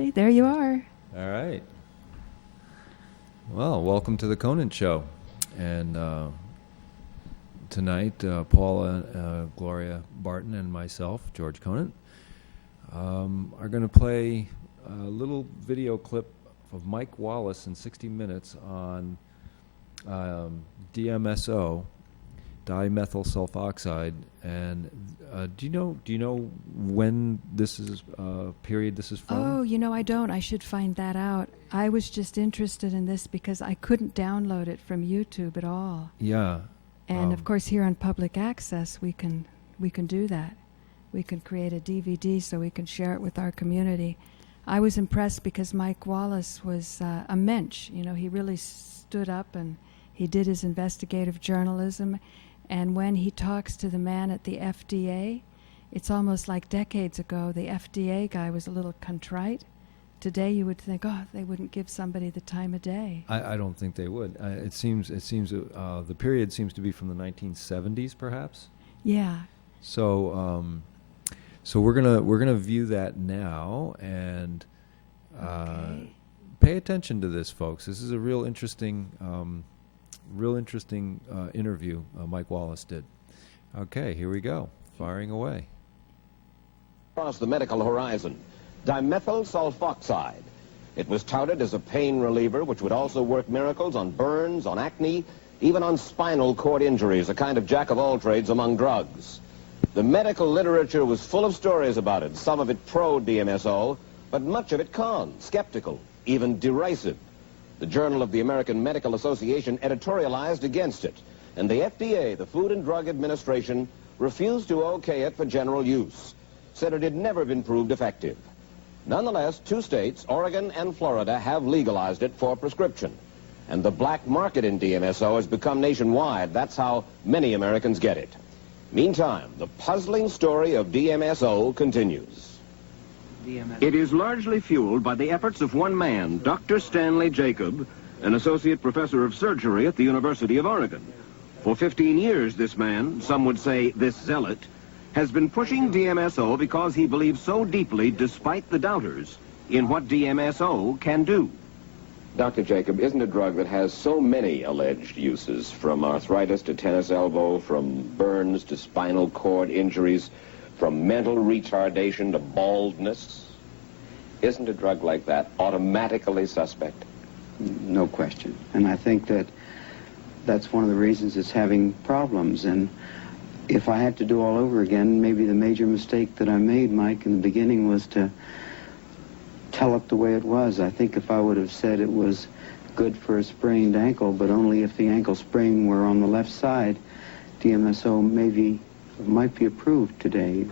See, there you are. All right. Well, welcome to the Conant Show. And tonight, Paula, Gloria Barton, and myself, George Conant, are going to play a little video clip of Mike Wallace in 60 Minutes on DMSO, dimethyl sulfoxide. And do you know when this is period this is from? Oh, I don't. I should find that out. I was just interested in this because I couldn't download it from YouTube at all. Yeah. And of course, here on Public Access, we can do that. We can create a DVD so we can share it with our community. I was impressed because Mike Wallace was a mensch. He really stood up and he did his investigative journalism. And when he talks to the man at the FDA, it's almost like decades ago, the FDA guy was a little contrite. Today you would think, they wouldn't give somebody the time of day. I don't think they would. It seems the period seems to be from the 1970s, perhaps. Yeah. So we're gonna view that now and pay attention to this, folks. This is a real interesting interview Mike Wallace did. Okay, here we go. Firing away. Across the medical horizon, dimethyl sulfoxide. It was touted as a pain reliever which would also work miracles on burns, on acne, even on spinal cord injuries, a kind of jack of all trades among drugs. The medical literature was full of stories about it, some of it pro-DMSO, but much of it con, skeptical, even derisive. The Journal of the American Medical Association editorialized against it, and the FDA, the Food and Drug Administration, refused to okay it for general use, said it had never been proved effective. Nonetheless, 2 states, Oregon and Florida, have legalized it for prescription, and the black market in DMSO has become nationwide. That's how many Americans get it. Meantime, the puzzling story of DMSO continues. It is largely fueled by the efforts of one man, Dr. Stanley Jacob, an associate professor of surgery at the University of Oregon. For 15 years, this man, some would say this zealot, has been pushing DMSO because he believes so deeply, despite the doubters, in what DMSO can do. Dr. Jacob, isn't a drug that has so many alleged uses, from arthritis to tennis elbow, from burns to spinal cord injuries, from mental retardation to baldness, isn't a drug like that automatically suspect? No question. And I think that that's one of the reasons it's having problems. And if I had to do all over again, maybe the major mistake that I made, Mike, in the beginning was to tell it the way it was. I think if I would have said it was good for a sprained ankle, but only if the ankle sprain were on the left side, DMSO might be approved today.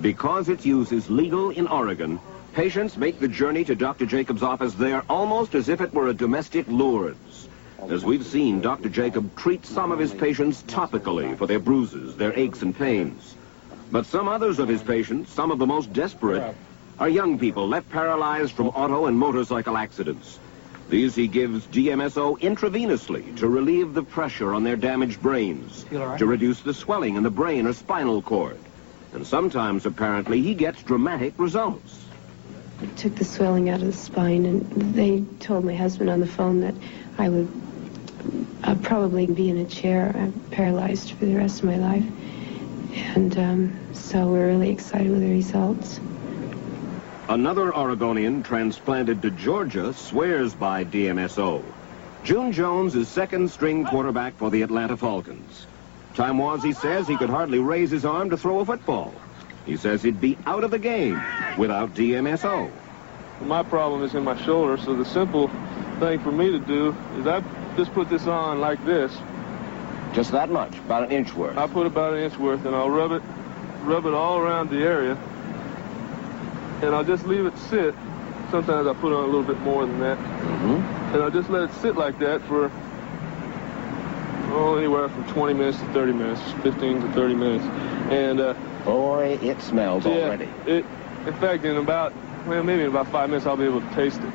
Because its use is legal in Oregon, patients make the journey to Dr. Jacob's office there almost as if it were a domestic Lourdes. As we've seen, Dr. Jacob treats some of his patients topically for their bruises, their aches and pains. But some others of his patients, some of the most desperate, are young people left paralyzed from auto and motorcycle accidents. These he gives DMSO intravenously to relieve the pressure on their damaged brains, to reduce the swelling in the brain or spinal cord. And sometimes, apparently, he gets dramatic results. I took the swelling out of the spine, and they told my husband on the phone that I would probably be in a chair, paralyzed for the rest of my life. And so we're really excited with the results. Another Oregonian transplanted to Georgia swears by DMSO. June Jones is second-string quarterback for the Atlanta Falcons. Time was, he says, he could hardly raise his arm to throw a football. He says he'd be out of the game without DMSO. My problem is in my shoulder, so the simple thing for me to do is I just put this on like this. Just that much, about an inch worth. I put about an inch worth, and I'll rub it all around the area, and I'll just leave it sit. Sometimes I put on a little bit more than that. And I'll just let it sit like that for anywhere from 20 minutes to 30 minutes, 15 to 30 minutes. And boy, it smells already. In fact, maybe in about 5 minutes I'll be able to taste it.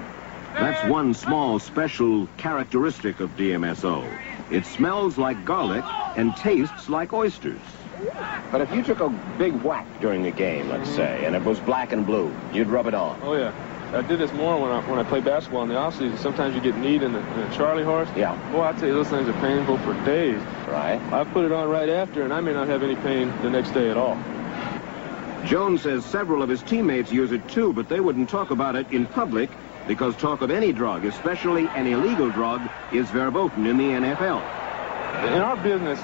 That's one small special characteristic of DMSO. It smells like garlic and tastes like oysters. But if you took a big whack during a game, let's say, and it was black and blue, you'd rub it on. Oh, yeah. I did this more when I play basketball in the off season. Sometimes you get kneed in a Charlie horse. Yeah. Boy, I tell you, those things are painful for days. Right. I put it on right after, and I may not have any pain the next day at all. Jones says several of his teammates use it too, but they wouldn't talk about it in public because talk of any drug, especially an illegal drug, is verboten in the NFL. In our business,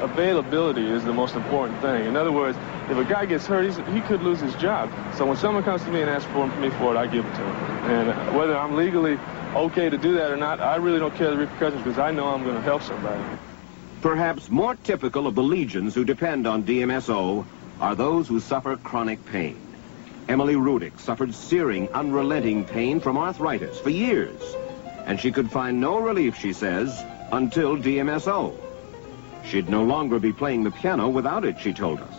availability is the most important thing. In other words, if a guy gets hurt, he could lose his job. So when someone comes to me and asks me for it, I give it to him. And whether I'm legally okay to do that or not, I really don't care the repercussions because I know I'm going to help somebody. Perhaps more typical of the legions who depend on DMSO are those who suffer chronic pain. Emily Rudick suffered searing, unrelenting pain from arthritis for years, and she could find no relief, she says, until DMSO. She'd no longer be playing the piano without it, she told us.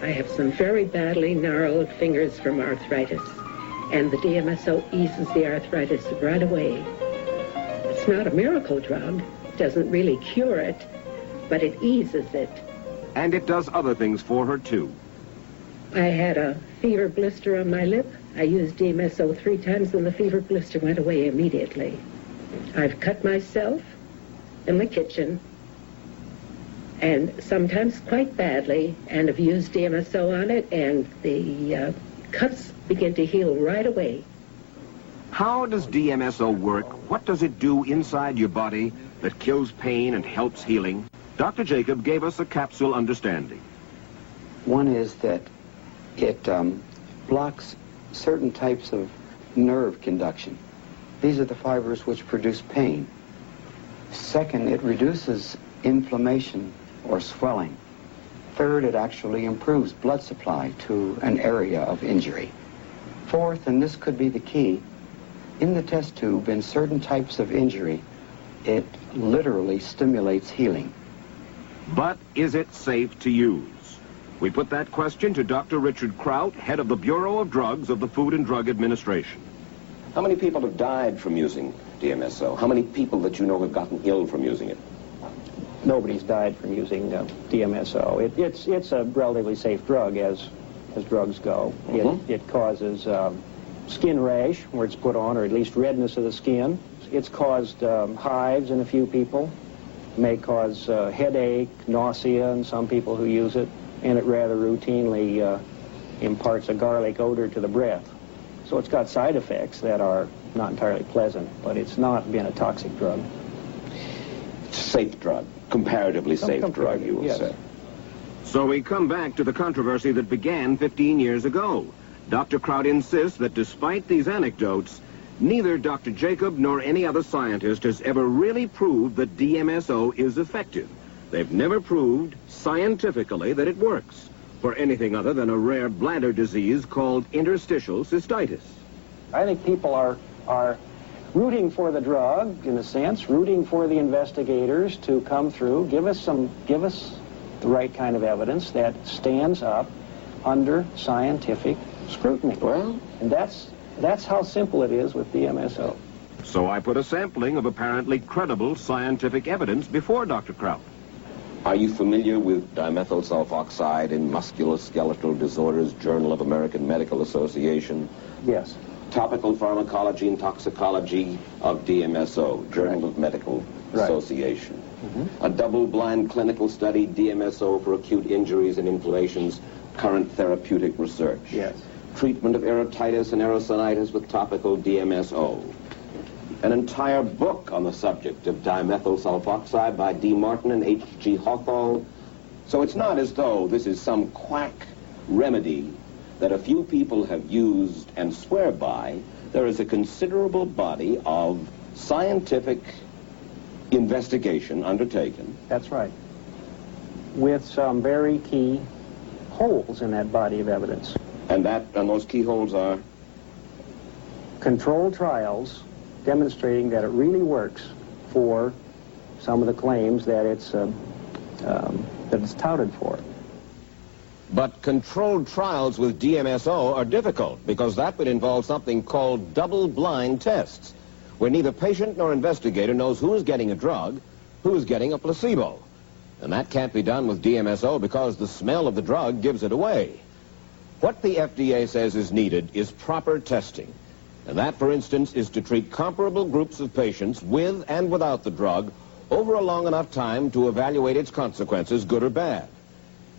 I have some very badly gnarled fingers from arthritis, and the DMSO eases the arthritis right away. It's not a miracle drug. It doesn't really cure it, but it eases it. And it does other things for her, too. I had a fever blister on my lip. I used DMSO 3 times, and the fever blister went away immediately. I've cut myself in the kitchen, and sometimes quite badly, and have used DMSO on it, and the cuts begin to heal right away. How does DMSO work? What does it do inside your body that kills pain and helps healing? Dr. Jacob gave us a capsule understanding. One is that it blocks certain types of nerve conduction. These are the fibers which produce pain. Second, it reduces inflammation or swelling. Third, it actually improves blood supply to an area of injury. Fourth, and this could be the key, in the test tube, in certain types of injury, it literally stimulates healing. But is it safe to use? We put that question to Dr. Richard Kraut, head of the Bureau of Drugs of the Food and Drug Administration. How many people have died from using DMSO? How many people that you know have gotten ill from using it? Nobody's died from using DMSO. It's a relatively safe drug as drugs go. It causes skin rash where it's put on, or at least redness of the skin. It's caused hives in a few people. It may cause headache, nausea in some people who use it, and it rather routinely imparts a garlic odor to the breath. So it's got side effects that are not entirely pleasant, but it's not been a toxic drug. It's a safe drug, comparatively safe drug, you will yes. say. So we come back to the controversy that began 15 years ago. Dr. Kraut insists that despite these anecdotes, neither Dr. Jacob nor any other scientist has ever really proved that DMSO is effective. They've never proved scientifically that it works for anything other than a rare bladder disease called interstitial cystitis. I think people are rooting for the drug, in a sense, rooting for the investigators to come through, give us the right kind of evidence that stands up under scientific scrutiny. Well, and that's how simple it is with DMSO. So I put a sampling of apparently credible scientific evidence before Dr. Kraut. Are you familiar with dimethyl sulfoxide in Musculoskeletal Disorders, Journal of American Medical Association? Yes. Topical Pharmacology and Toxicology of DMSO, Journal of Medical Association. A double-blind clinical study, DMSO for acute injuries and inflammations, current therapeutic research. Yes. Treatment of erytitis and erythinitis with topical DMSO. An entire book on the subject of dimethyl sulfoxide by D. Martin and H.G. Hawthorne. So it's not as though this is some quack remedy that a few people have used and swear by. There is a considerable body of scientific investigation undertaken. That's right. With some very key holes in that body of evidence. And those keyholes are? Controlled trials demonstrating that it really works for some of the claims that it's touted for. But controlled trials with DMSO are difficult because that would involve something called double-blind tests, where neither patient nor investigator knows who is getting a drug, who is getting a placebo. And that can't be done with DMSO because the smell of the drug gives it away. What the FDA says is needed is proper testing. And that, for instance, is to treat comparable groups of patients with and without the drug over a long enough time to evaluate its consequences, good or bad.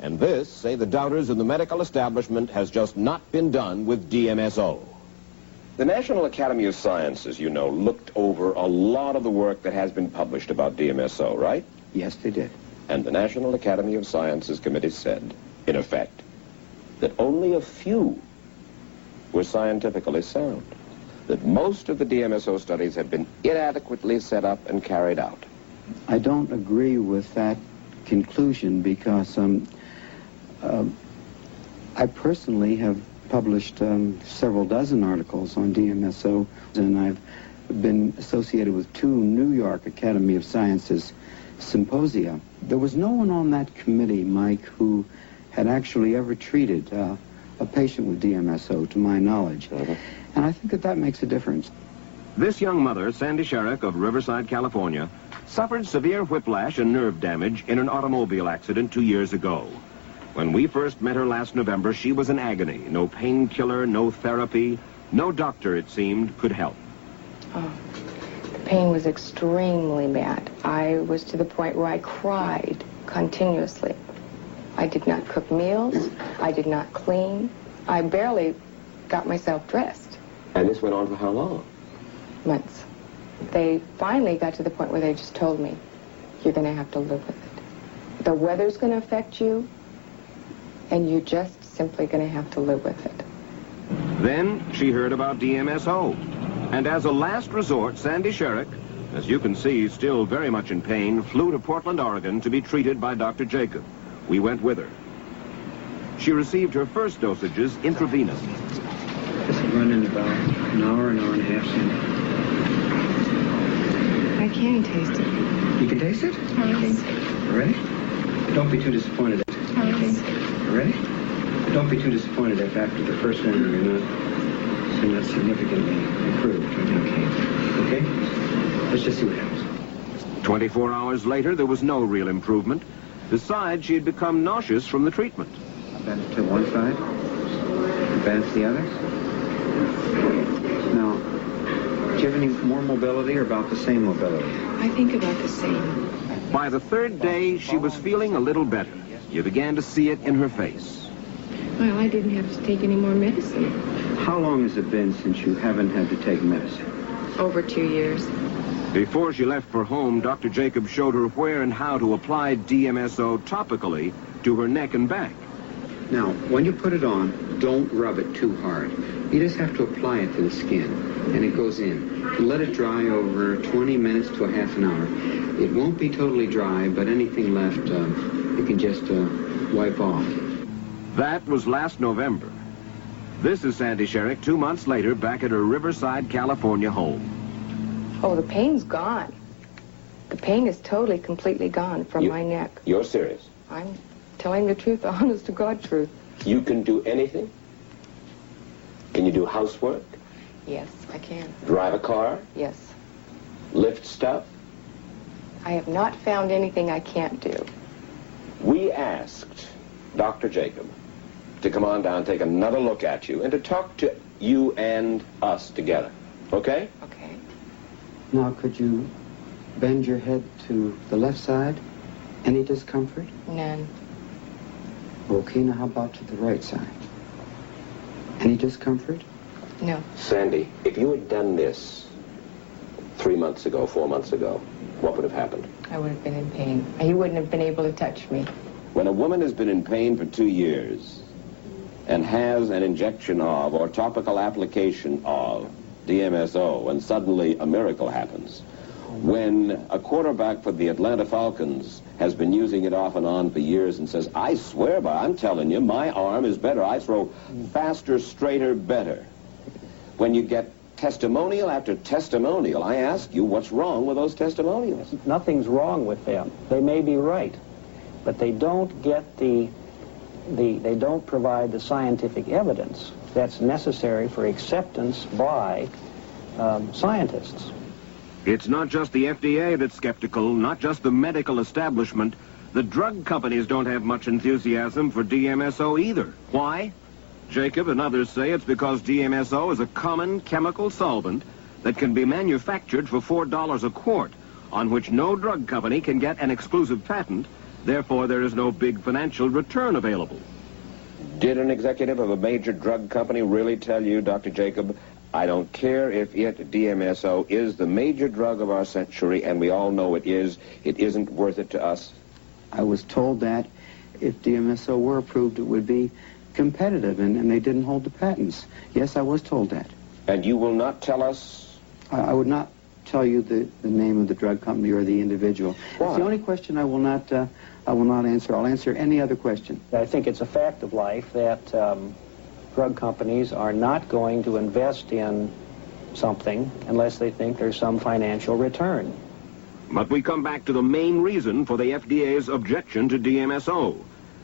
And this, say the doubters in the medical establishment, has just not been done with DMSO. The National Academy of Sciences, you know, looked over a lot of the work that has been published about DMSO, right? Yes, they did. And the National Academy of Sciences Committee said, in effect, that only a few were scientifically sound, that most of the DMSO studies had been inadequately set up and carried out. I don't agree with that conclusion because I personally have published several dozen articles on DMSO, and I've been associated with 2 New York Academy of Sciences symposia. There was no one on that committee, Mike, who had actually ever treated a patient with DMSO, to my knowledge. And I think that that makes a difference. This young mother, Sandy Sherrick of Riverside, California, suffered severe whiplash and nerve damage in an automobile accident 2 years ago. When we first met her last November, she was in agony. No painkiller, no therapy, no doctor, it seemed, could help. Oh, the pain was extremely bad. I was to the point where I cried continuously. I did not cook meals. I did not clean. I barely got myself dressed. And this went on for how long? Months. They finally got to the point where they just told me, you're going to have to live with it. The weather's going to affect you, and you're just simply going to have to live with it. Then she heard about DMSO. And as a last resort, Sandy Sherrick, as you can see, still very much in pain, flew to Portland, Oregon to be treated by Dr. Jacob. We went with her. She received her first dosages intravenous. This will run in about an hour and a half, Sandy. I can taste it. You can taste it? Already. Ready? Don't be too disappointed. Already. Ready? Don't be too disappointed if after the first one you're not significantly improved. Okay? Okay? Let's just see what happens. 24 hours later, there was no real improvement. Besides, she had become nauseous from the treatment. Bend it to one side. Bend to the other. Now, do you have any more mobility or about the same mobility? I think about the same. By the third day, she was feeling a little better. You began to see it in her face. Well, I didn't have to take any more medicine. How long has it been since you haven't had to take medicine? Over 2 years. Before she left for home, Dr. Jacob showed her where and how to apply DMSO topically to her neck and back. Now, when you put it on, don't rub it too hard. You just have to apply it to the skin, and it goes in. Let it dry over 20 minutes to a half an hour. It won't be totally dry, but anything left, you can just wipe off. That was last November. This is Sandy Sherrick 2 months later back at her Riverside, California home. Oh, the pain's gone. The pain is totally, completely gone from my neck. You're serious? I'm telling the truth, the honest to God truth. You can do anything? Can you do housework? Yes, I can. Drive a car? Yes. Lift stuff? I have not found anything I can't do. We asked Dr. Jacob to come on down, take another look at you, and to talk to you and us together. Okay? Okay. Now, could you bend your head to the left side? Any discomfort? None. Okay, now how about to the right side? Any discomfort? No. Sandy, if you had done this 3 months ago, 4 months ago, what would have happened? I would have been in pain. He wouldn't have been able to touch me. When a woman has been in pain for 2 years and has an injection of or topical application of DMSO, and suddenly a miracle happens, when a quarterback for the Atlanta Falcons has been using it off and on for years and says, I swear by, I'm telling you, my arm is better. I throw faster, straighter, better. When you get testimonial after testimonial, I ask you, what's wrong with those testimonials? Nothing's wrong with them. They may be right, but they don't get they don't provide the scientific evidence that's necessary for acceptance by scientists. It's not just the FDA that's skeptical, not just the medical establishment. The drug companies don't have much enthusiasm for DMSO either. Why? Jacob and others say it's because DMSO is a common chemical solvent that can be manufactured for $4 a quart, on which no drug company can get an exclusive patent. Therefore, there is no big financial return available. Did an executive of a major drug company really tell you, Dr. Jacob, I don't care if DMSO, is the major drug of our century, and we all know it isn't worth it to us? I was told that if DMSO were approved, it would be competitive, and they didn't hold the patents. Yes, I was told that. And you will not tell us? I would not tell you the name of the drug company or the individual. Why? It's the only question I will not answer. I'll answer any other question. I think it's a fact of life that drug companies are not going to invest in something unless they think there's some financial return. But we come back to the main reason for the FDA's objection to DMSO,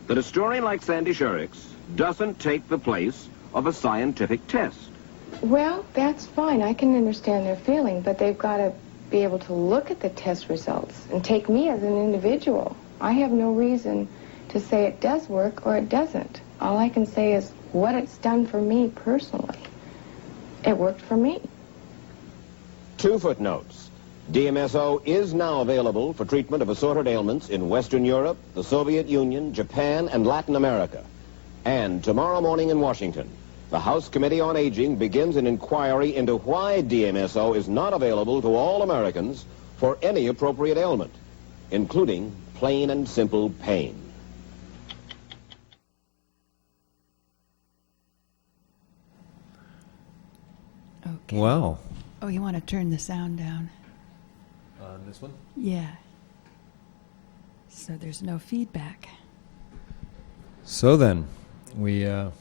that a story like Sandy Sherrick's doesn't take the place of a scientific test. Well, that's fine. I can understand their feeling, but they've got to be able to look at the test results and take me as an individual. I have no reason to say it does work or it doesn't. All I can say is what it's done for me personally. It worked for me. 2 footnotes. DMSO is now available for treatment of assorted ailments in Western Europe, the Soviet Union, Japan, and Latin America. And tomorrow morning in Washington, the House Committee on Aging begins an inquiry into why DMSO is not available to all Americans for any appropriate ailment, including plain and simple pain. Okay. Wow. Oh, you want to turn the sound down? This one? Yeah. So there's no feedback. So then, we had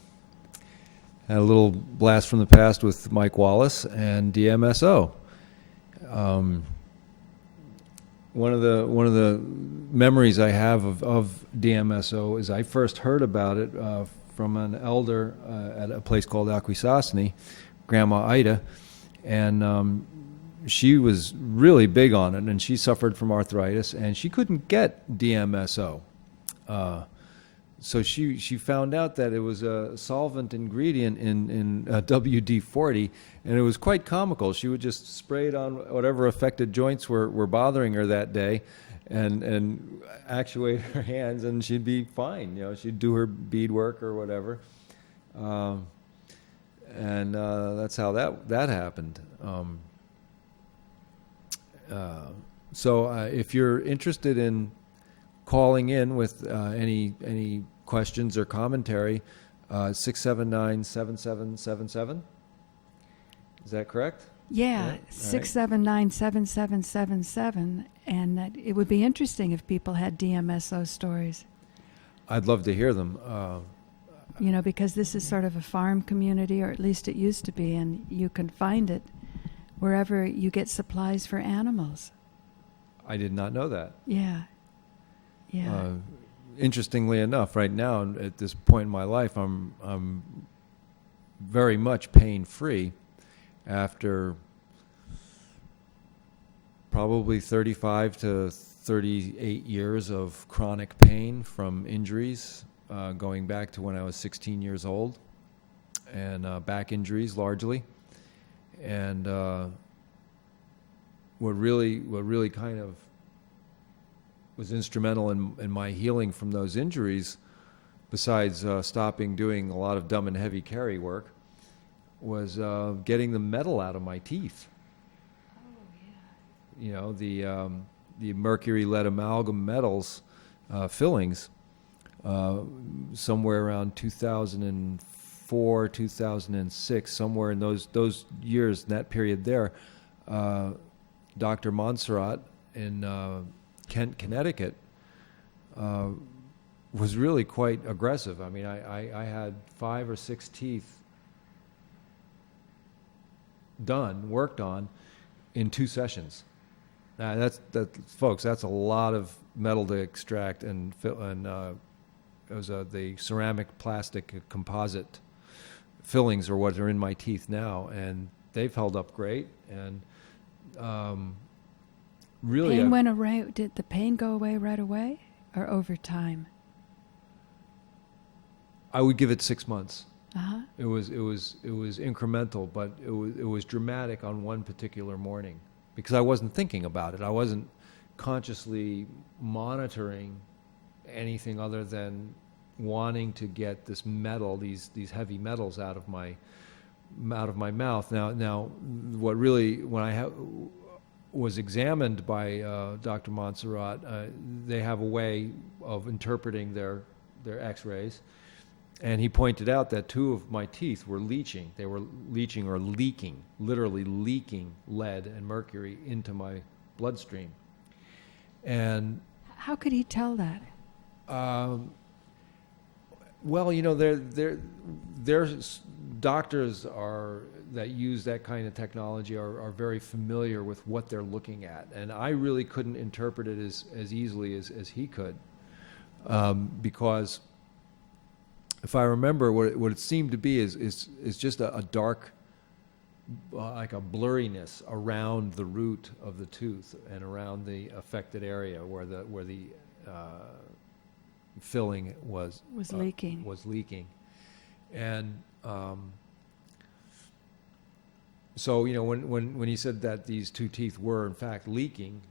a little blast from the past with Mike Wallace and DMSO. One of the memories I have of DMSO is I first heard about it from an elder at a place called Akwesasne, Grandma Ida, and she was really big on it, and she suffered from arthritis, and she couldn't get DMSO. So she found out that it was a solvent ingredient in WD-40, and it was quite comical. She would just spray it on whatever affected joints were bothering her that day, and actuate her hands, and she'd be fine. You know, she'd do her beadwork or whatever, and that's how that happened. So if you're interested in calling in with any questions or commentary, 679-7777. Is that correct? Yeah, 679-7777, and that it would be interesting if people had DMSO stories. I'd love to hear them. You know, because this is sort of a farm community, or at least it used to be, and you can find it wherever you get supplies for animals. I did not know that. Yeah. Yeah. Interestingly enough, right now at this point in my life, I'm very much pain-free after probably 35 to 38 years of chronic pain from injuries, going back to when I was 16 years old, and back injuries largely. And what really kind of was instrumental in my healing from those injuries, besides stopping doing a lot of dumb and heavy carry work, was getting the metal out of my teeth. Oh, yeah. You know, the mercury lead amalgam metals fillings, somewhere around 2004, 2006, somewhere in those years, in that period there, Dr. Montserrat in Kent, Connecticut, was really quite aggressive. I mean, I had 5 or 6 teeth worked on in 2 sessions. Now folks, that's a lot of metal to extract, and it was the ceramic plastic composite fillings are what are in my teeth now, and they've held up great. And really, pain went away. Did the pain go away right away, or over time? I would give it 6 months. Uh-huh. It was incremental, but it was dramatic on one particular morning because I wasn't thinking about it. I wasn't consciously monitoring anything other than wanting to get this metal, these heavy metals out of my mouth. Now, what really, when I was examined by Dr. Montserrat, they have a way of interpreting their X-rays, and he pointed out that 2 of my teeth were leaching. They were leaching or leaking, literally leaking lead and mercury into my bloodstream. And how could he tell that? Well, there's doctors that use that kind of technology are very familiar with what they're looking at, and I really couldn't interpret it as easily as he could, because if I remember, what it seemed to be is just a dark, like a blurriness around the root of the tooth and around the affected area where the filling was leaking. And so when he said that these 2 teeth were in fact leaking,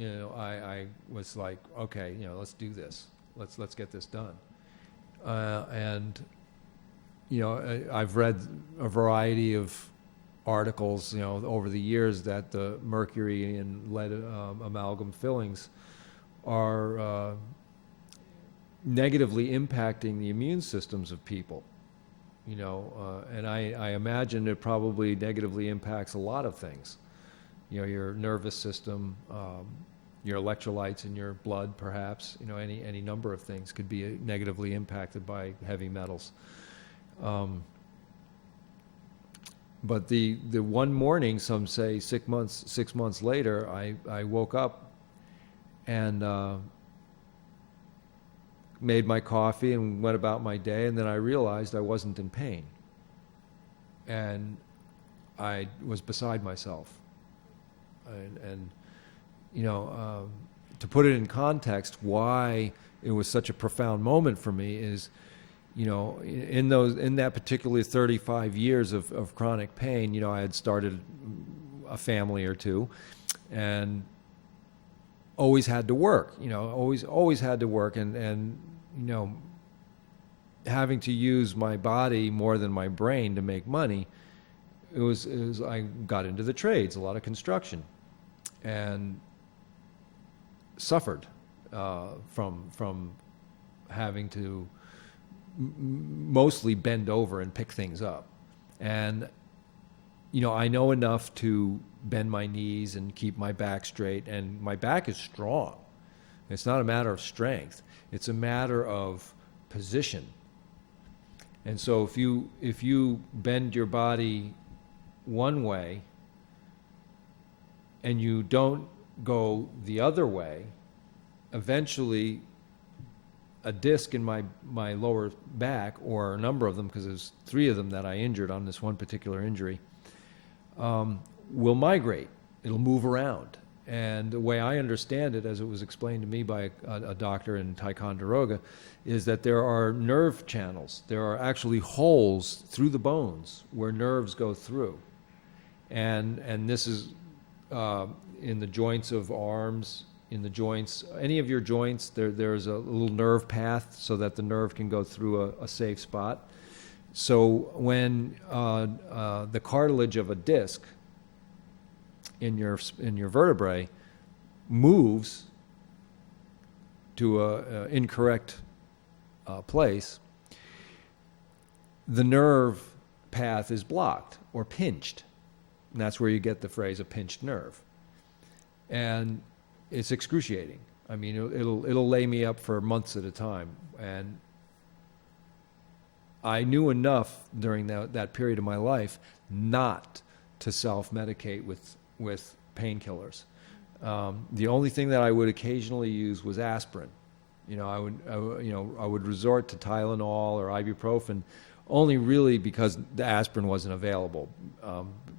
I was like, okay, let's do this. Let's get this done. And I've read a variety of articles over the years that the mercury and lead amalgam fillings are negatively impacting the immune systems of people, and I imagine it probably negatively impacts a lot of things, your nervous system, your electrolytes in your blood, perhaps, any number of things could be negatively impacted by heavy metals. But the one morning, some say 6 months later, I woke up and made my coffee and went about my day, and then I realized I wasn't in pain. And I was beside myself. And to put it in context, why it was such a profound moment for me is, in that particular 35 years of chronic pain, I had started a family or two, and always had to work, always had to work, and having to use my body more than my brain to make money, I got into the trades, a lot of construction, and suffered from having to mostly bend over and pick things up. And I know enough to bend my knees and keep my back straight, and my back is strong. It's not a matter of strength, it's a matter of position. And so if you bend your body one way and you don't go the other way, eventually a disc in my lower back, or a number of them, because there's 3 of them that I injured on this one particular injury, will migrate. It'll move around. And the way I understand it, as it was explained to me by a doctor in Ticonderoga, is that there are nerve channels. There are actually holes through the bones where nerves go through. And this is in the joints of arms, in the joints, any of your joints, there's a little nerve path so that the nerve can go through a safe spot. So when the cartilage of a disc in your vertebrae moves to a incorrect place, the nerve path is blocked or pinched. And that's where you get the phrase a pinched nerve. And it's excruciating. I mean, it'll lay me up for months at a time. And I knew enough during that period of my life not to self-medicate with painkillers. The only thing that I would occasionally use was aspirin. I would resort to Tylenol or ibuprofen, only really because the aspirin wasn't available.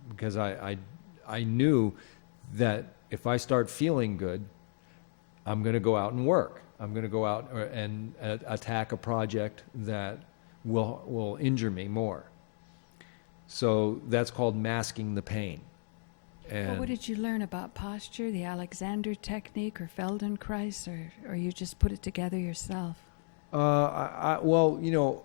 Because I knew that if I start feeling good, I'm going to go out and work. I'm going to go out and attack a project that will injure me more. So that's called masking the pain. And Well, what did you learn about posture, the Alexander technique or Feldenkrais, or you just put it together yourself? well, you know,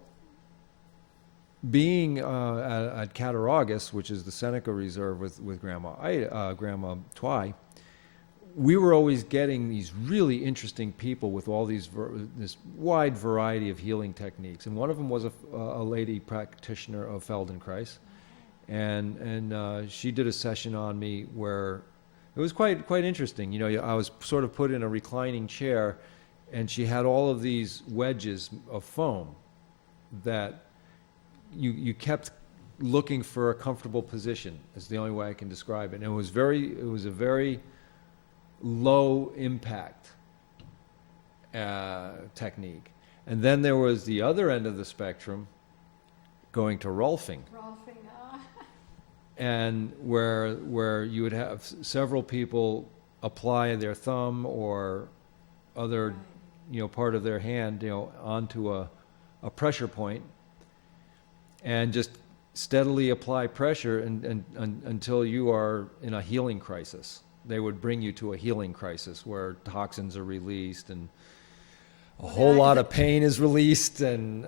being at Cattaraugus, which is the Seneca Reserve with Grandma Twy, we were always getting these really interesting people with all these this wide variety of healing techniques, and one of them was a lady practitioner of Feldenkrais, and she did a session on me where it was quite interesting. You know, I was sort of put in a reclining chair, and she had all of these wedges of foam that you kept looking for a comfortable position. Is the only way I can describe it. And it was a very low impact technique. And then there was the other end of the spectrum, going to Rolfing. And where you would have several people apply their thumb or other, you know, part of their hand, you know, onto a pressure point, and just steadily apply pressure until you are in a healing crisis. They would bring you to a healing crisis where toxins are released and a whole lot of pain is released. And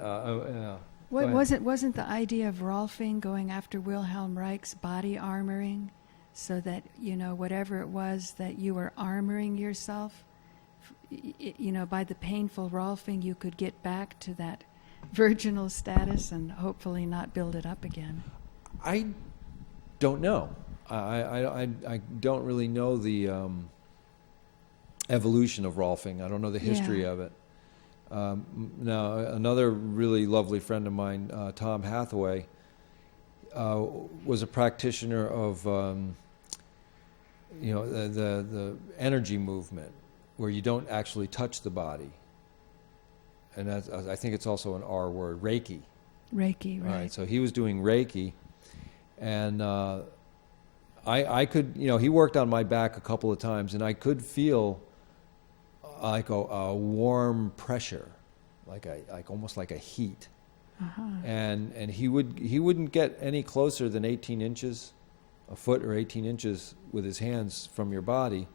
wasn't the idea of Rolfing going after Wilhelm Reich's body armoring, so that, you know, whatever it was that you were armoring yourself, you know, by the painful Rolfing you could get back to that virginal status and hopefully not build it up again? I don't know. I don't really know the evolution of Rolfing. I don't know the history of it. Now, another really lovely friend of mine, Tom Hathaway, was a practitioner of you know, the energy movement, where you don't actually touch the body. And that's, I think it's also an R word, Reiki. Reiki, right. Right, so he was doing Reiki, and I could, you know, he worked on my back a couple of times, and I could feel like a warm pressure, like almost like a heat. Uh-huh. And he wouldn't get any closer than 18 inches, a foot or 18 inches with his hands from your body.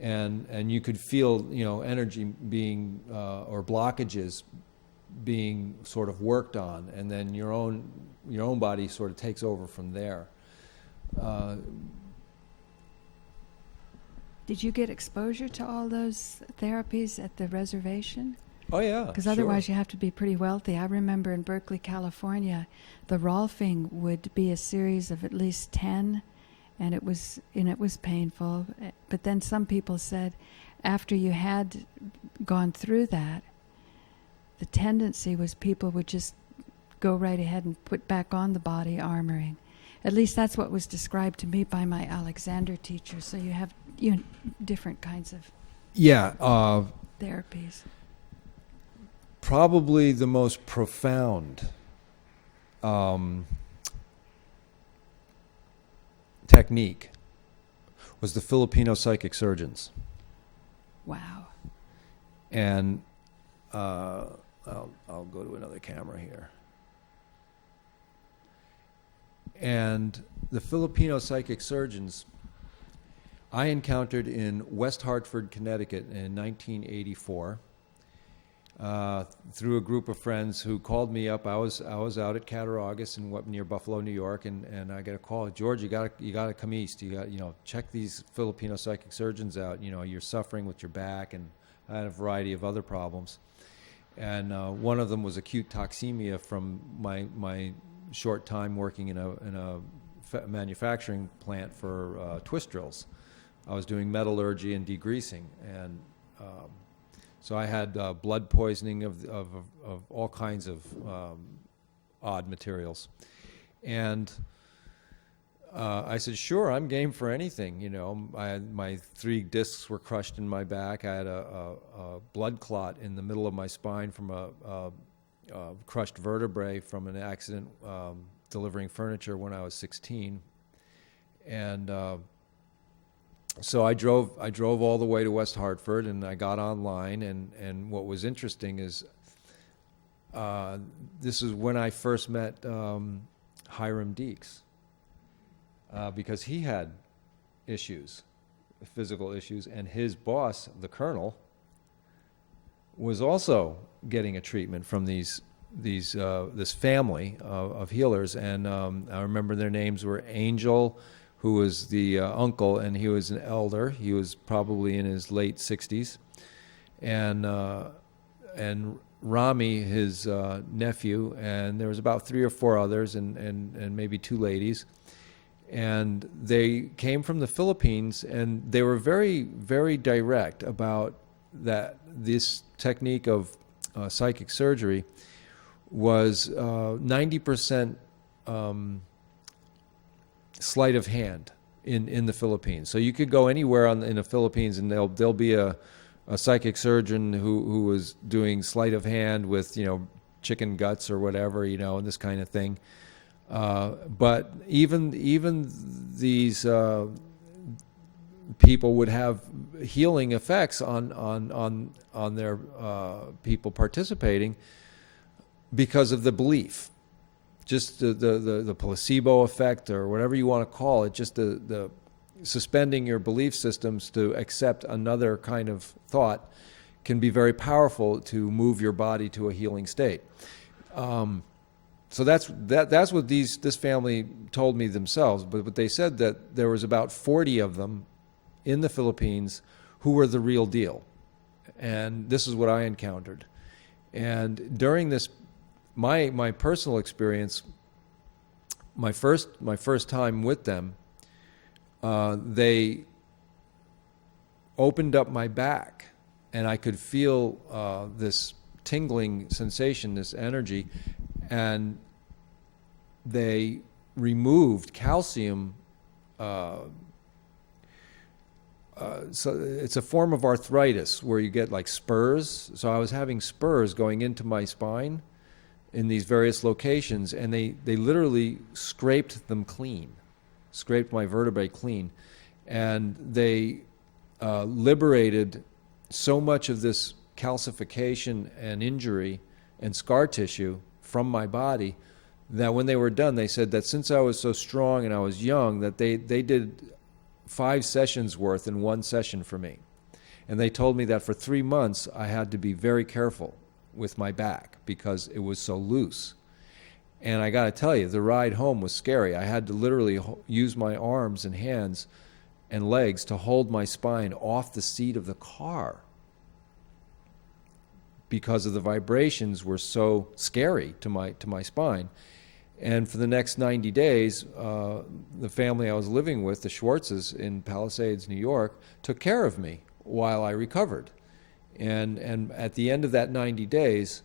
And you could feel, you know, energy being, or blockages being sort of worked on, and then your own body sort of takes over from there. Did you get exposure to all those therapies at the reservation? Oh yeah, Because sure. otherwise you have to be pretty wealthy. I remember in Berkeley, California, the Rolfing would be a series of at least 10, and it was painful. But then some people said, after you had gone through that, the tendency was people would just go right ahead and put back on the body armoring. At least that's what was described to me by my Alexander teacher. So you have different kinds of therapies. Probably the most profound technique was the Filipino psychic surgeons. Wow. And I'll go to another camera here. And the Filipino psychic surgeons I encountered in West Hartford, Connecticut in 1984 through a group of friends who called me up. I was out at Cattaraugus near Buffalo, New York, and I got a call. George, you gotta come east. You got, check these Filipino psychic surgeons out. You're suffering with your back, and I had a variety of other problems. And one of them was acute toxemia from my short time working in a manufacturing plant for twist drills. I was doing metallurgy and degreasing, and so I had blood poisoning of all kinds of odd materials. And I said, sure, I'm game for anything. My 3 discs were crushed in my back. I had a blood clot in the middle of my spine from a crushed vertebrae from an accident delivering furniture when I was 16. And so I drove all the way to West Hartford, and I got online, and what was interesting is this is when I first met Hiram Deeks, because he had issues, physical issues, and his boss, the colonel, was also getting a treatment from this family of healers, and I remember their names were Angel, who was the uncle, and he was an elder. He was probably in his late 60s, and Rami, his nephew, and there was about 3 or 4 others, and maybe 2 ladies. And they came from the Philippines, and they were very, very direct about that this technique of psychic surgery was 90% sleight of hand in the Philippines. So you could go anywhere in the Philippines, and there'll be a psychic surgeon who was doing sleight of hand with, chicken guts or whatever, and this kind of thing. But even these people would have healing effects on their people participating because of the belief, just the placebo effect, or whatever you want to call it, just the suspending your belief systems to accept another kind of thought can be very powerful to move your body to a healing state. So that's what this family told me themselves, but they said that there was about 40 of them in the Philippines who were the real deal. And this is what I encountered. And during this, my personal experience, my first time with them, they opened up my back, and I could feel this tingling sensation, this energy, and they removed calcium. So it's a form of arthritis where you get like spurs. So I was having spurs going into my spine in these various locations, and they literally scraped them clean, scraped my vertebrae clean, and they liberated so much of this calcification and injury and scar tissue from my body that when they were done, they said that since I was so strong and I was young, that they did 5 sessions worth in 1 session for me. And they told me that for 3 months I had to be very careful with my back because it was so loose. And I got to tell you, the ride home was scary. I had to literally use my arms and hands and legs to hold my spine off the seat of the car because of the vibrations were so scary to my spine. And for the next 90 days, the family I was living with, the Schwartzes in Palisades, New York, took care of me while I recovered. And at the end of that 90 days,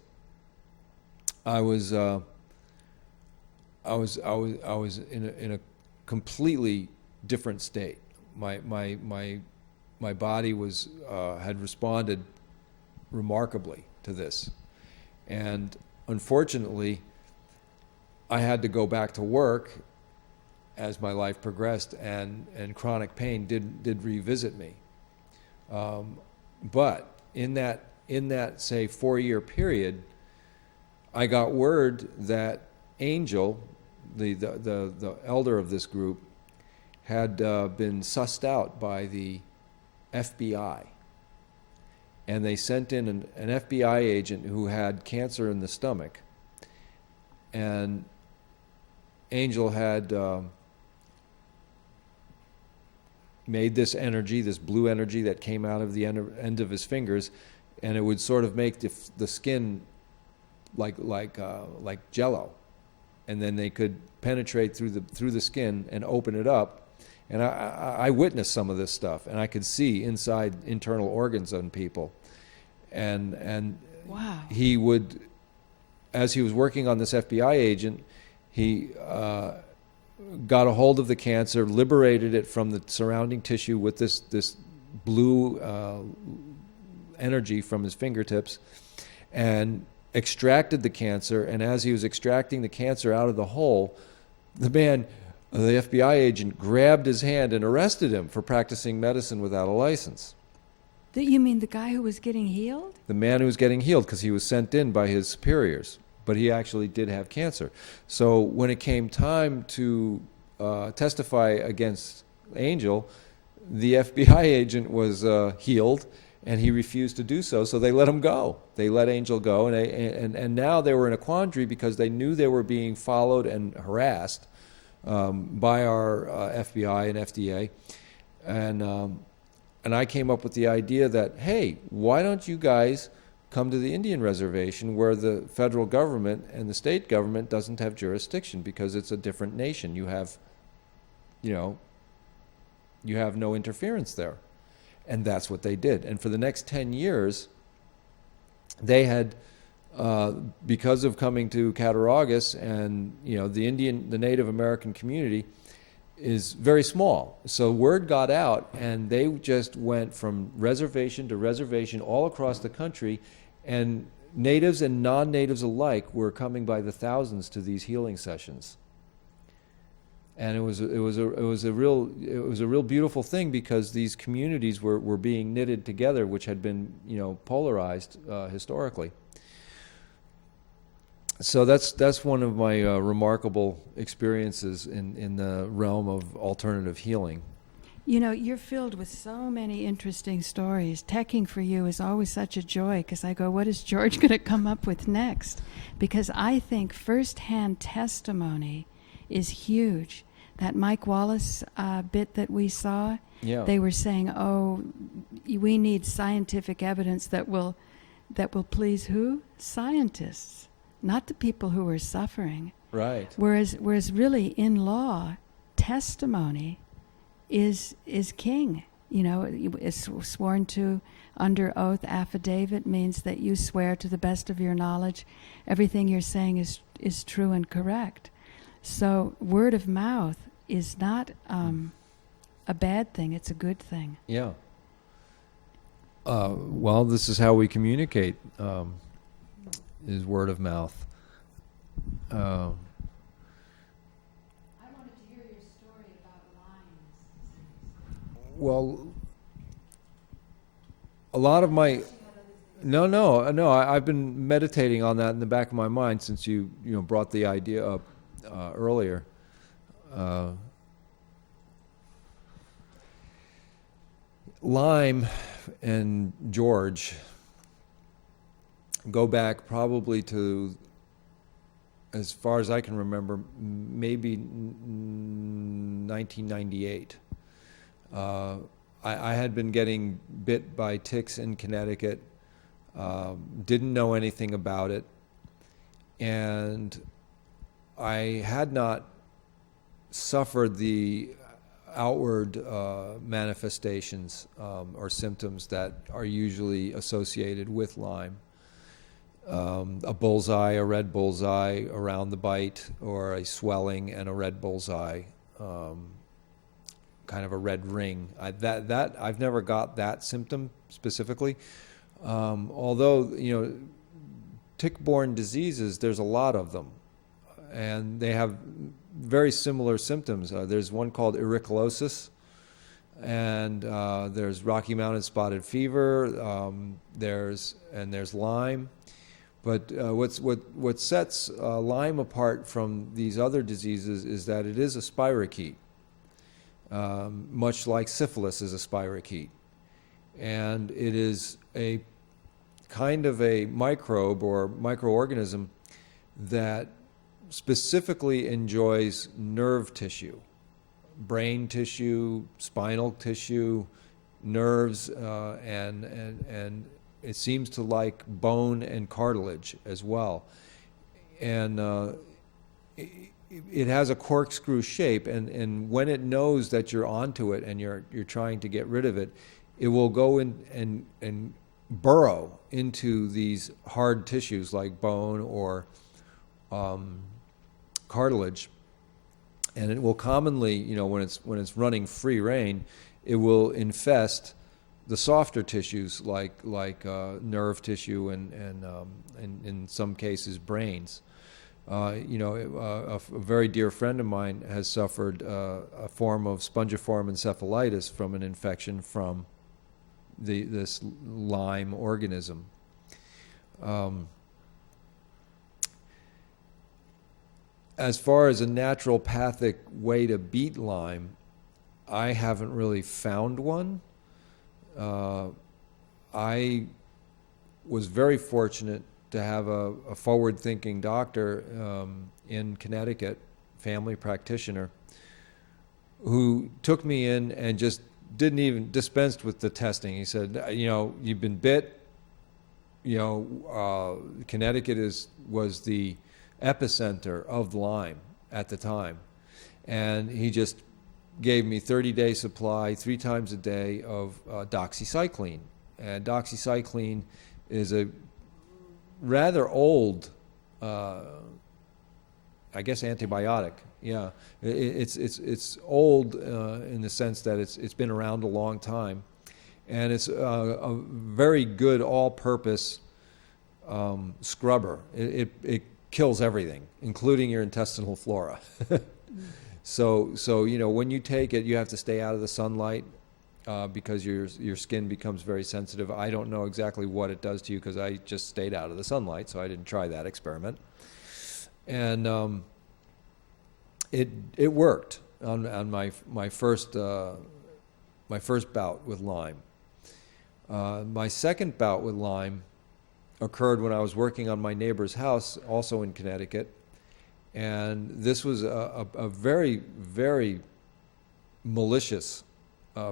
I was in a completely different state. My body was had responded remarkably to this, and unfortunately, I had to go back to work as my life progressed, and chronic pain did revisit me. But in that say 4-year period, I got word that Angel, the elder of this group, had been sussed out by the FBI. And they sent in an FBI agent who had cancer in the stomach. And Angel had made this energy, this blue energy that came out of the end of his fingers, and it would sort of make the skin like Jello, and then they could penetrate through the skin and open it up. And I witnessed some of this stuff, and I could see inside internal organs on people. And wow. He would, as he was working on this FBI agent, he got a hold of the cancer, liberated it from the surrounding tissue with this blue energy from his fingertips, and extracted the cancer. And as he was extracting the cancer out of the hole, the FBI agent grabbed his hand and arrested him for practicing medicine without a license. You mean the guy who was getting healed? The man who was getting healed, because he was sent in by his superiors, but he actually did have cancer. So when it came time to testify against Angel, the FBI agent was healed, and he refused to do so, so they let him go. They let Angel go, and now they were in a quandary because they knew they were being followed and harassed by our FBI and FDA. And I came up with the idea that, hey, why don't you guys come to the Indian reservation where the federal government and the state government doesn't have jurisdiction because it's a different nation. You have no interference there. And that's what they did. And for the next 10 years, they had, because of coming to Cattaraugus, and the Native American community is very small. So word got out, and they just went from reservation to reservation all across the country, and natives and non-natives alike were coming by the thousands to these healing sessions. And it was a real beautiful thing, because these communities were being knitted together, which had been polarized historically. So that's one of my remarkable experiences in the realm of alternative healing. You're filled with so many interesting stories. Teching for you is always such a joy, because I go, what is George going to come up with next? Because I think firsthand testimony is huge. That Mike Wallace bit that we saw, they were saying, oh, we need scientific evidence that will please who? Scientists, not the people who are suffering. Right. Whereas really in law, testimony is king. It's sworn to under oath. Affidavit means that you swear to the best of your knowledge everything you're saying is true and correct. So word of mouth is not a bad thing. It's a good thing. Yeah. Well, this is how we communicate, is word of mouth. I wanted to hear your story about limes. Well, a lot of my... No, I've been meditating on that in the back of my mind since you brought the idea up earlier. Lyme and George go back probably to, as far as I can remember, maybe 1998. I had been getting bit by ticks in Connecticut, didn't know anything about it, and I had not suffered the outward manifestations or symptoms that are usually associated with Lyme. A bullseye, a red bullseye around the bite, or a swelling and a red bullseye, kind of a red ring. I've never got that symptom specifically. Although, tick-borne diseases, there's a lot of them, and they have very similar symptoms. There's one called ehrlichiosis, and there's Rocky Mountain spotted fever. There's Lyme. But what sets Lyme apart from these other diseases is that it is a spirochete, much like syphilis is a spirochete, and it is a kind of a microbe or microorganism that specifically enjoys nerve tissue, brain tissue, spinal tissue, nerves, and it seems to like bone and cartilage as well. And it has a corkscrew shape, and when it knows that you're onto it and you're trying to get rid of it, it will go in and burrow into these hard tissues like bone or cartilage, and it will commonly, when it's running free rein, it will infest the softer tissues like nerve tissue and in some cases brains. A very dear friend of mine has suffered a form of spongiform encephalitis from an infection from this Lyme organism. As far as a naturopathic way to beat Lyme, I haven't really found one. I was very fortunate to have a forward-thinking doctor in Connecticut, family practitioner, who took me in and just didn't even dispensed with the testing. He said, you know, you've been bit. You know, Connecticut was the epicenter of Lyme at the time, and he just gave me 30-day supply 3 times a day of doxycycline. And doxycycline is a rather old, I guess, antibiotic. Yeah, it's old in the sense that it's been around a long time, and it's a very good all-purpose scrubber. It kills everything, including your intestinal flora. So you know, when you take it, you have to stay out of the sunlight because your skin becomes very sensitive. I don't know exactly what it does to you because I just stayed out of the sunlight, so I didn't try that experiment. And it worked on my first bout with Lyme. My second bout with Lyme occurred when I was working on my neighbor's house, also in Connecticut, and this was a very, very malicious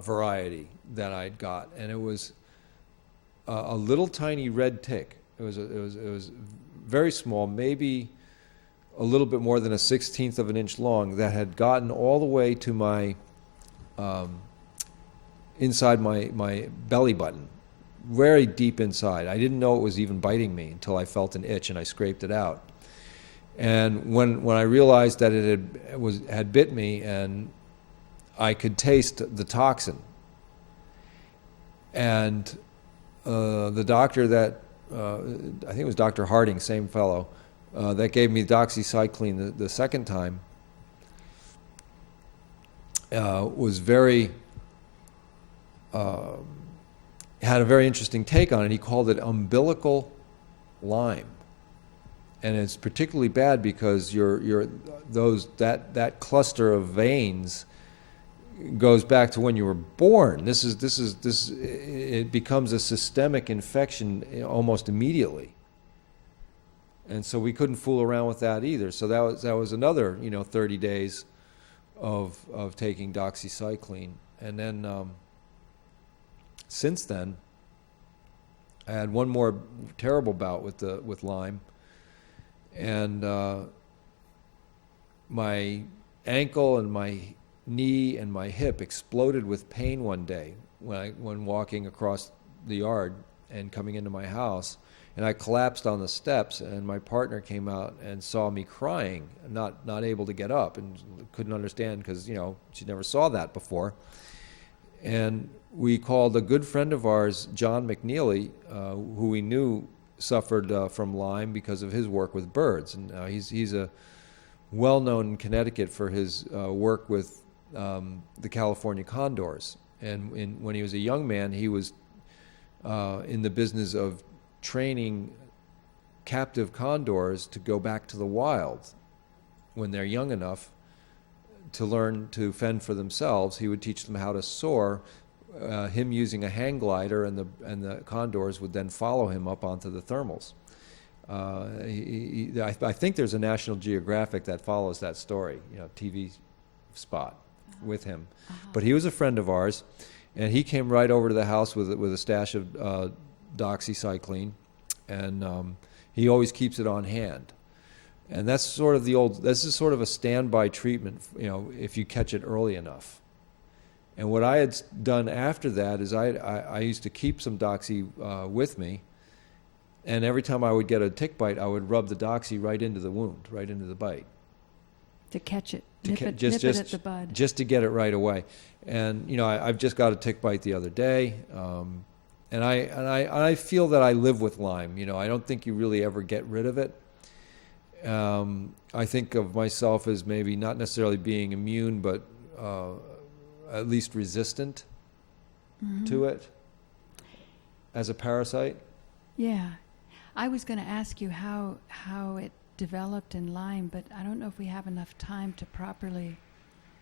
variety that I'd got, and it was a little tiny red tick. It was very small, maybe a little bit more than 1/16 of an inch long, that had gotten all the way to my inside my belly button, very deep inside. I didn't know it was even biting me until I felt an itch and I scraped it out. And when I realized that it had bit me and I could taste the toxin, and the doctor that I think it was Dr. Harding, same fellow, that gave me doxycycline the second time, was very had a very interesting take on it. He called it umbilical Lyme, and it's particularly bad because that cluster of veins goes back to when you were born. It becomes a systemic infection almost immediately, and so we couldn't fool around with that either. So that was another 30 days of taking doxycycline, and then since then I had one more terrible bout with Lyme, and my ankle and my knee and my hip exploded with pain one day when walking across the yard and coming into my house, and I collapsed on the steps, and my partner came out and saw me crying, not able to get up, and couldn't understand because she never saw that before. And we called a good friend of ours, John McNeely, who we knew suffered from Lyme because of his work with birds, and he's a well-known in Connecticut for his work with the California condors. And when he was a young man, he was in the business of training captive condors to go back to the wild when they're young enough to learn to fend for themselves. He would teach them how to soar, him using a hang glider, and the condors would then follow him up onto the thermals. I think there's a National Geographic that follows that story, TV spot with him. But he was a friend of ours, and he came right over to the house with a stash of doxycycline, and he always keeps it on hand. And that's sort of this is sort of a standby treatment, if you catch it early enough. And what I had done after that is I used to keep some doxy with me, and every time I would get a tick bite, I would rub the doxy right into the wound, right into the bite. To catch it, nip it at the bud. Just to get it right away. And I've just got a tick bite the other day, and I feel that I live with Lyme. I don't think you really ever get rid of it. I think of myself as maybe not necessarily being immune, but at least resistant to it. as a parasite. Yeah. I was going to ask you how it developed in Lyme, but I don't know if we have enough time to properly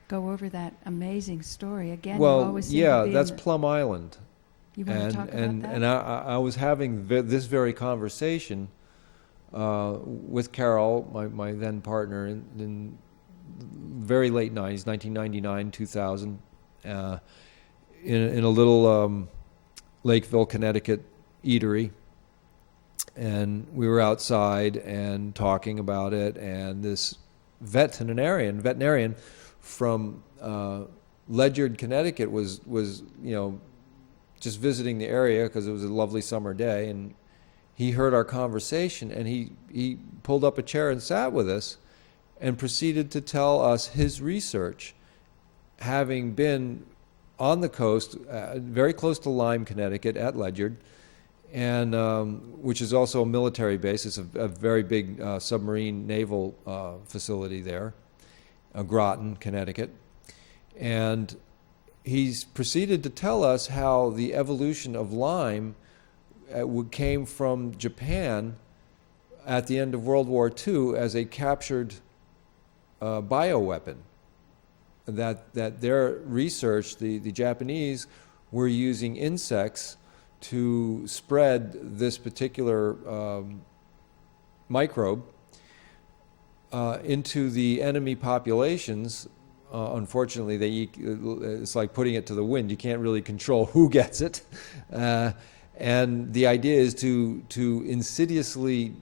go over that amazing story. Again, you Well, always seem to yeah, be in that's the- Plum Island. You want to talk about that? And I was having this very conversation with Carol, my then partner, in very late 90s, 1999, 2000, in a little Lakeville, Connecticut eatery. And we were outside and talking about it, and this veterinarian from Ledyard, Connecticut was just visiting the area because it was a lovely summer day, and he heard our conversation, and he pulled up a chair and sat with us and proceeded to tell us his research, having been on the coast, very close to Lyme, Connecticut, at Ledyard, and which is also a military base. It's a very big submarine naval facility there, Groton, Connecticut. And he's proceeded to tell us how the evolution of Lyme came from Japan at the end of World War II as a captured bioweapon. That their research, the Japanese, were using insects to spread this particular microbe into the enemy populations. Unfortunately, it's like putting it to the wind. You can't really control who gets it. And the idea is to insidiously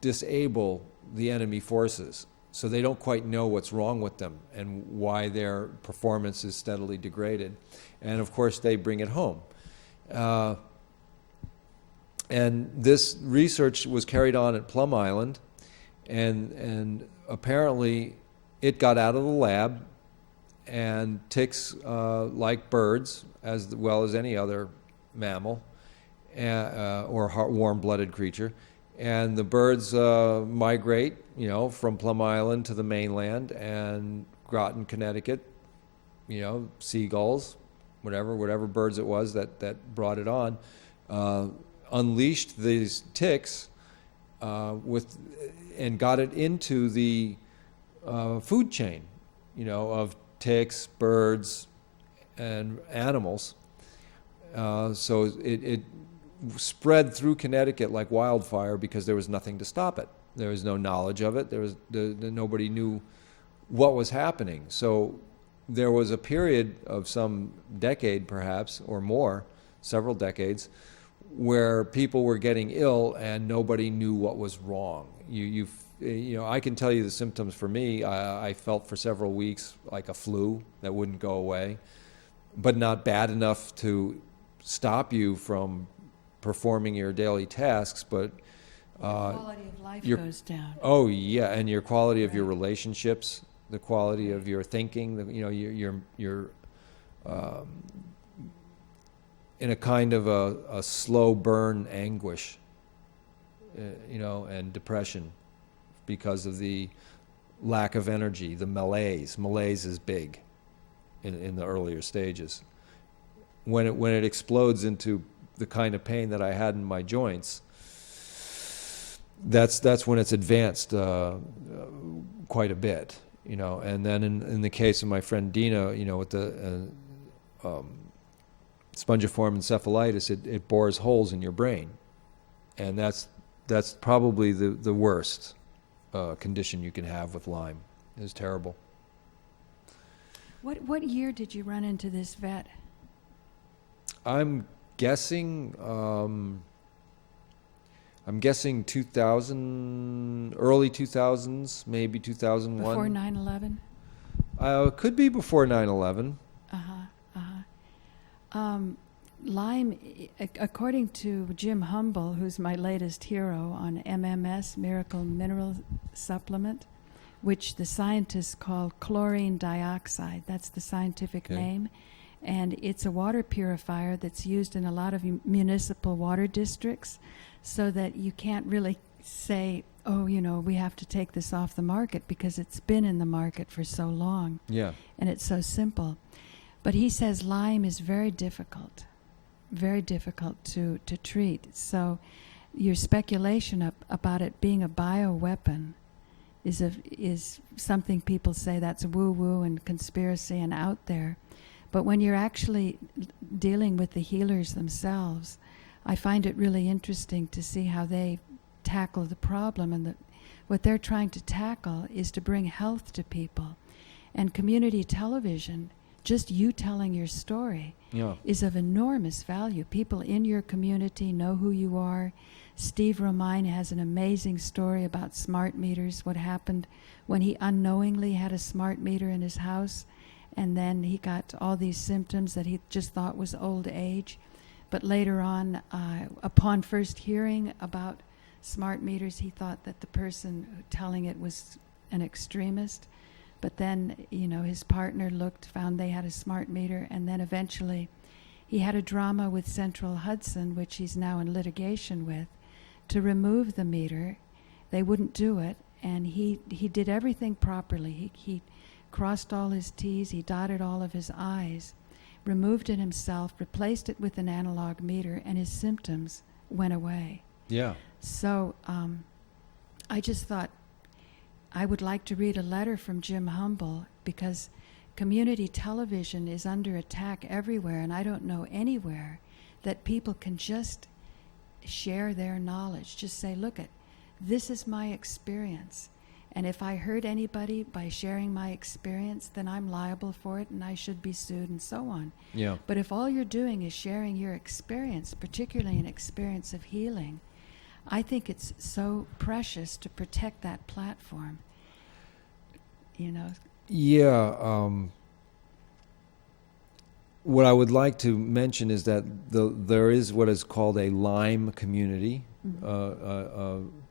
disable the enemy forces, so they don't quite know what's wrong with them and why their performance is steadily degraded. And of course, they bring it home. And this research was carried on at Plum Island, and apparently it got out of the lab, and ticks, like birds, as well as any other mammal or warm-blooded creature, and the birds migrate, from Plum Island to the mainland, and Groton, Connecticut, seagulls, whatever birds it was that brought it on, unleashed these ticks and got it into the food chain, of ticks, birds, and animals. So it spread through Connecticut like wildfire because there was nothing to stop it. There was no knowledge of it. Nobody knew what was happening. So there was a period of some decade, perhaps, or more, several decades, where people were getting ill and nobody knew what was wrong. I can tell you the symptoms for me. I felt for several weeks like a flu that wouldn't go away, but not bad enough to stop you from performing your daily tasks, but quality of life goes down. Oh yeah, and your quality of your relationships, the quality of your thinking, you're in a kind of a slow burn anguish, and depression because of the lack of energy, the malaise. Malaise is big in the earlier stages. When it explodes into the kind of pain that I had in my joints, that's when it's advanced quite a bit, And then in the case of my friend Dina, with the spongiform encephalitis, it bores holes in your brain, and that's probably the worst condition you can have with Lyme. It's terrible. What year did you run into this vet? I'm guessing 2000, early 2000s, maybe 2001. Before 9/11? Could be before 9/11. Lyme, according to Jim Humble, who's my latest hero on MMS, Miracle Mineral Supplement, which the scientists call chlorine dioxide. That's the scientific name. And it's a water purifier that's used in a lot of municipal water districts, so that you can't really say, we have to take this off the market, because it's been in the market for so long. Yeah. And it's so simple. But he says Lyme is very difficult. very difficult to treat. So your speculation about it being a bioweapon is something people say that's woo-woo and conspiracy and out there. But when you're actually dealing with the healers themselves, I find it really interesting to see how they tackle the problem. And what they're trying to tackle is to bring health to people. And community television, just you telling your story, is of enormous value. People in your community know who you are. Steve Romine has an amazing story about smart meters, what happened when he unknowingly had a smart meter in his house, and then he got all these symptoms that he just thought was old age. But later on, upon first hearing about smart meters, he thought that the person telling it was an extremist. But then, his partner found they had a smart meter, and then eventually he had a drama with Central Hudson, which he's now in litigation with, to remove the meter. They wouldn't do it, and he did everything properly. He crossed all his T's, he dotted all of his I's, removed it himself, replaced it with an analog meter, and his symptoms went away. Yeah. So I just thought I would like to read a letter from Jim Humble, because community television is under attack everywhere, and I don't know anywhere that people can just share their knowledge. Just say, look, this is my experience. And if I hurt anybody by sharing my experience, then I'm liable for it and I should be sued and so on. Yeah. But if all you're doing is sharing your experience, particularly an experience of healing, I think it's so precious to protect that platform. Yeah. What I would like to mention is that there is what is called a Lyme community,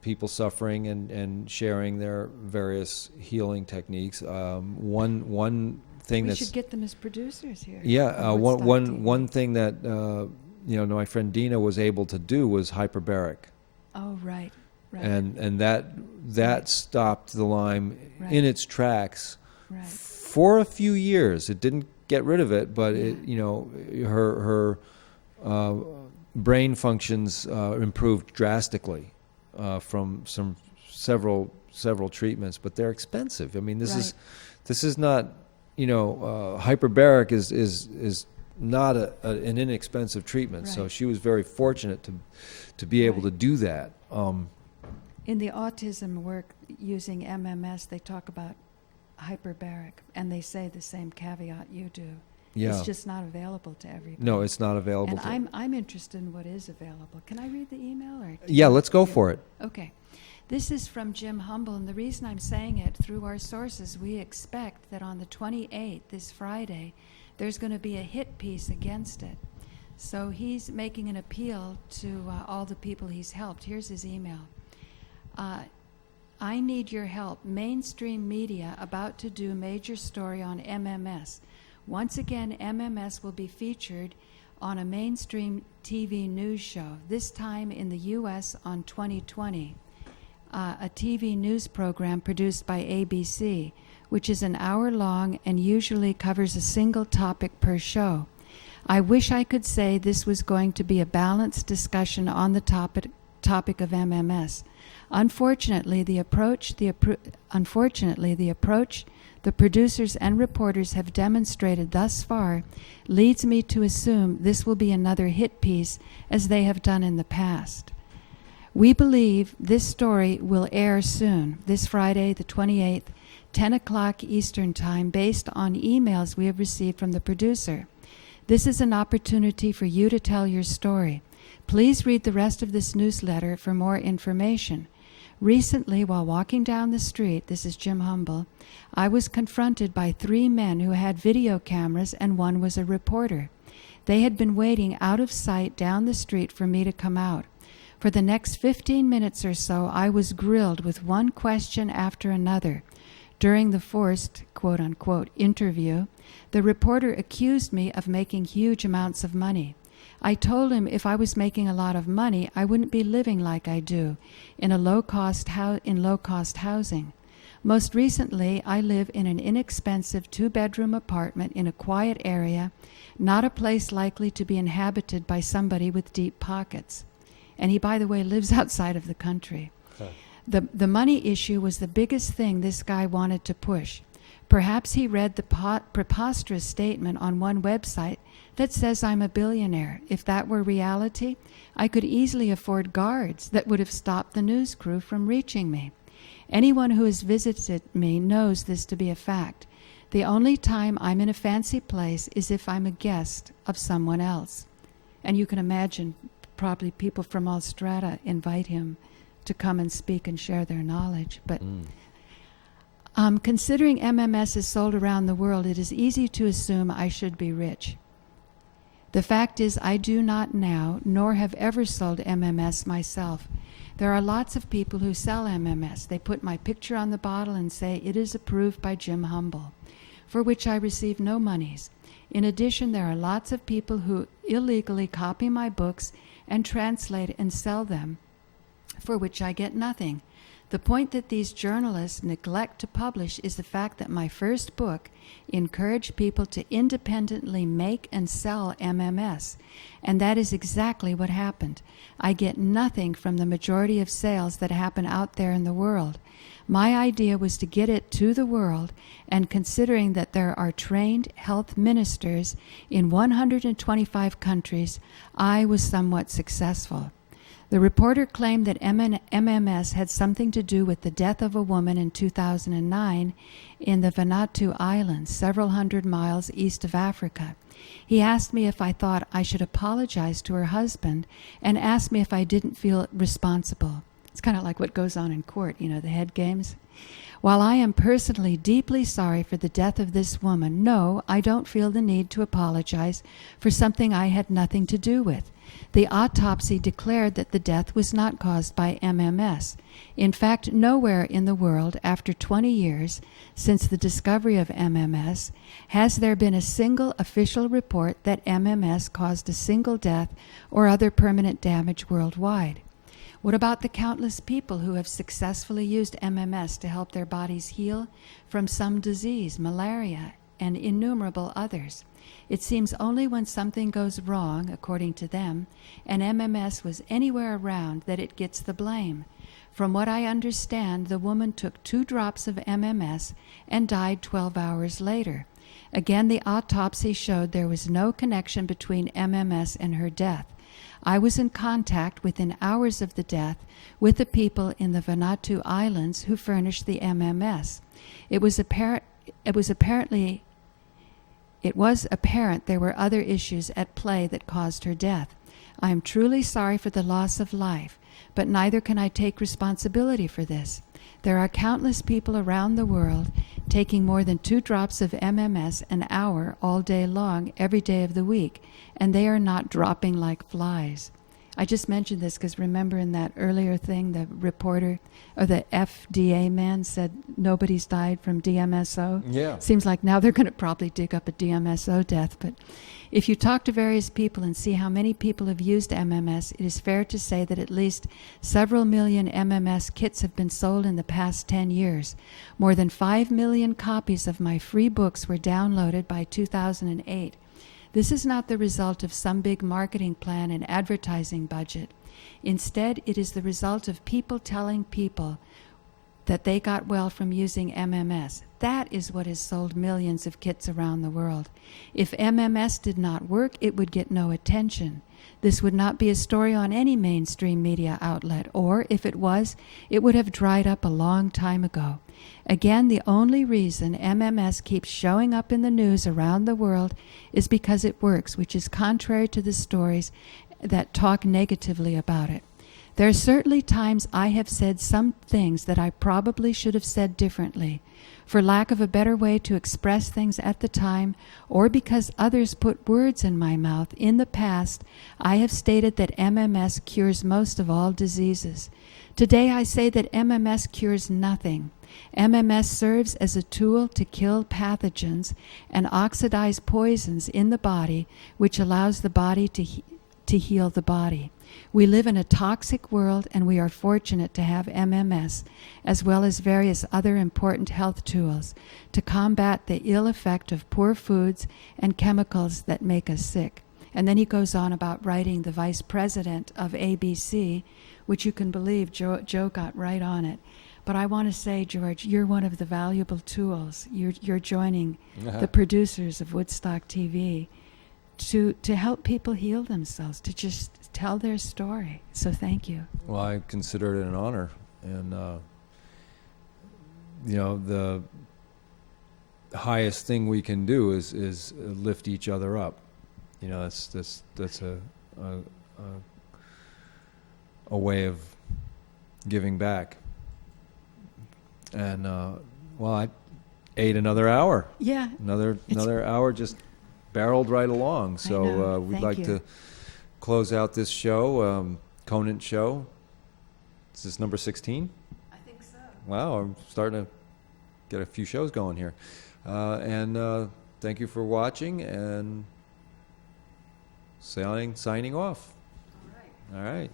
people suffering and sharing their various healing techniques. One thing we that's should get them as producers here. Yeah, one thing that my friend Dina was able to do was hyperbaric. Oh, right. And that stopped the Lyme in its tracks for a few years. It didn't get rid of it, but her brain functions improved drastically from several treatments, but they're expensive. I mean, this is not, hyperbaric is not an inexpensive treatment. So she was very fortunate to be able to do that. In the autism work using MMS, they talk about hyperbaric, and they say the same caveat you do. Yeah. It's just not available to everybody. No, it's not available. And I'm interested in what is available. Can I read the email? Yeah, let's go for it. Okay. This is from Jim Humble, and the reason I'm saying it, through our sources, we expect that on the 28th, this Friday, there's going to be a hit piece against it. So he's making an appeal to all the people he's helped. Here's his email. I need your help. Mainstream media about to do major story on MMS. Once again, MMS will be featured on a mainstream TV news show, this time in the U.S. on 2020, a TV news program produced by ABC, which is an hour long and usually covers a single topic per show. I wish I could say this was going to be a balanced discussion on the topic of MMS. Unfortunately, the approach the producers and reporters have demonstrated thus far leads me to assume this will be another hit piece, as they have done in the past. We believe this story will air soon, this Friday, the 28th, 10 o'clock Eastern Time, based on emails we have received from the producer. This is an opportunity for you to tell your story. Please read the rest of this newsletter for more information. Recently, while walking down the street, this is Jim Humble, I was confronted by 3 men who had video cameras, and one was a reporter. They had been waiting out of sight down the street for me to come out. For the next 15 minutes or so, I was grilled with one question after another. During the forced, quote-unquote, interview, the reporter accused me of making huge amounts of money. I told him if I was making a lot of money, I wouldn't be living like I do in low-cost housing. Most recently, I live in an inexpensive 2-bedroom apartment in a quiet area, not a place likely to be inhabited by somebody with deep pockets. And he, by the way, lives outside of the country. The money issue was the biggest thing this guy wanted to push. Perhaps he read the preposterous statement on one website that says I'm a billionaire. If that were reality, I could easily afford guards that would have stopped the news crew from reaching me. Anyone who has visited me knows this to be a fact. The only time I'm in a fancy place is if I'm a guest of someone else. And you can imagine probably people from all strata invite him to come and speak and share their knowledge. But considering MMS is sold around the world, it is easy to assume I should be rich. The fact is, I do not now, nor have ever sold MMS myself. There are lots of people who sell MMS. They put my picture on the bottle and say it is approved by Jim Humble, for which I receive no monies. In addition, there are lots of people who illegally copy my books and translate and sell them, for which I get nothing. The point that these journalists neglect to publish is the fact that my first book encouraged people to independently make and sell MMS, and that is exactly what happened. I get nothing from the majority of sales that happen out there in the world. My idea was to get it to the world, and considering that there are trained health ministers in 125 countries, I was somewhat successful. The reporter claimed that MMS had something to do with the death of a woman in 2009 in the Vanuatu Islands, several hundred miles east of Africa. He asked me if I thought I should apologize to her husband and asked me if I didn't feel responsible. It's kind of like what goes on in court, you know, the head games. While I am personally deeply sorry for the death of this woman, no, I don't feel the need to apologize for something I had nothing to do with. The autopsy declared that the death was not caused by MMS. In fact, nowhere in the world, after 20 years since the discovery of MMS, has there been a single official report that MMS caused a single death or other permanent damage worldwide. What about the countless people who have successfully used MMS to help their bodies heal from some disease, malaria, and innumerable others? It seems only when something goes wrong, according to them, and MMS was anywhere around, that it gets the blame. From what I understand, the woman took 2 drops of MMS and died 12 hours later. Again, the autopsy showed there was no connection between MMS and her death. I was in contact within hours of the death with the people in the Vanuatu Islands who furnished the MMS. It was apparent there were other issues at play that caused her death. I am truly sorry for the loss of life, but neither can I take responsibility for this. There are countless people around the world taking more than 2 drops of MMS an hour all day long, every day of the week, and they are not dropping like flies. I just mentioned this because remember in that earlier thing, the reporter or the FDA man said nobody's died from DMSO. Yeah. Seems like now they're going to probably dig up a DMSO death. But if you talk to various people and see how many people have used MMS, it is fair to say that at least several million MMS kits have been sold in the past 10 years. More than 5 million copies of my free books were downloaded by 2008. This is not the result of some big marketing plan and advertising budget. Instead, it is the result of people telling people that they got well from using MMS. That is what has sold millions of kits around the world. If MMS did not work, it would get no attention. This would not be a story on any mainstream media outlet, or if it was, it would have dried up a long time ago. Again, the only reason MMS keeps showing up in the news around the world is because it works, which is contrary to the stories that talk negatively about it. There are certainly times I have said some things that I probably should have said differently, for lack of a better way to express things at the time, or because others put words in my mouth. In the past, I have stated that MMS cures most of all diseases. Today I say that MMS cures nothing. MMS serves as a tool to kill pathogens and oxidize poisons in the body, which allows the body to to heal the body. We live in a toxic world, and we are fortunate to have MMS, as well as various other important health tools, to combat the ill effect of poor foods and chemicals that make us sick. And then he goes on about writing the vice president of ABC, which you can believe Joe got right on it. But I want to say, George, you're one of the valuable tools. You're joining the producers of Woodstock TV to help people heal themselves, to just tell their story. So thank you. Well, I consider it an honor, and you know, the highest thing we can do is lift each other up. You know, that's a way of giving back. And well, I ate another hour. Yeah. Another hour just barreled right along. So we'd Thank like you. to close out this show, Conant Show. Is this number 16? I think so. Wow, I'm starting to get a few shows going here. And thank you for watching, and signing off. All right. All right.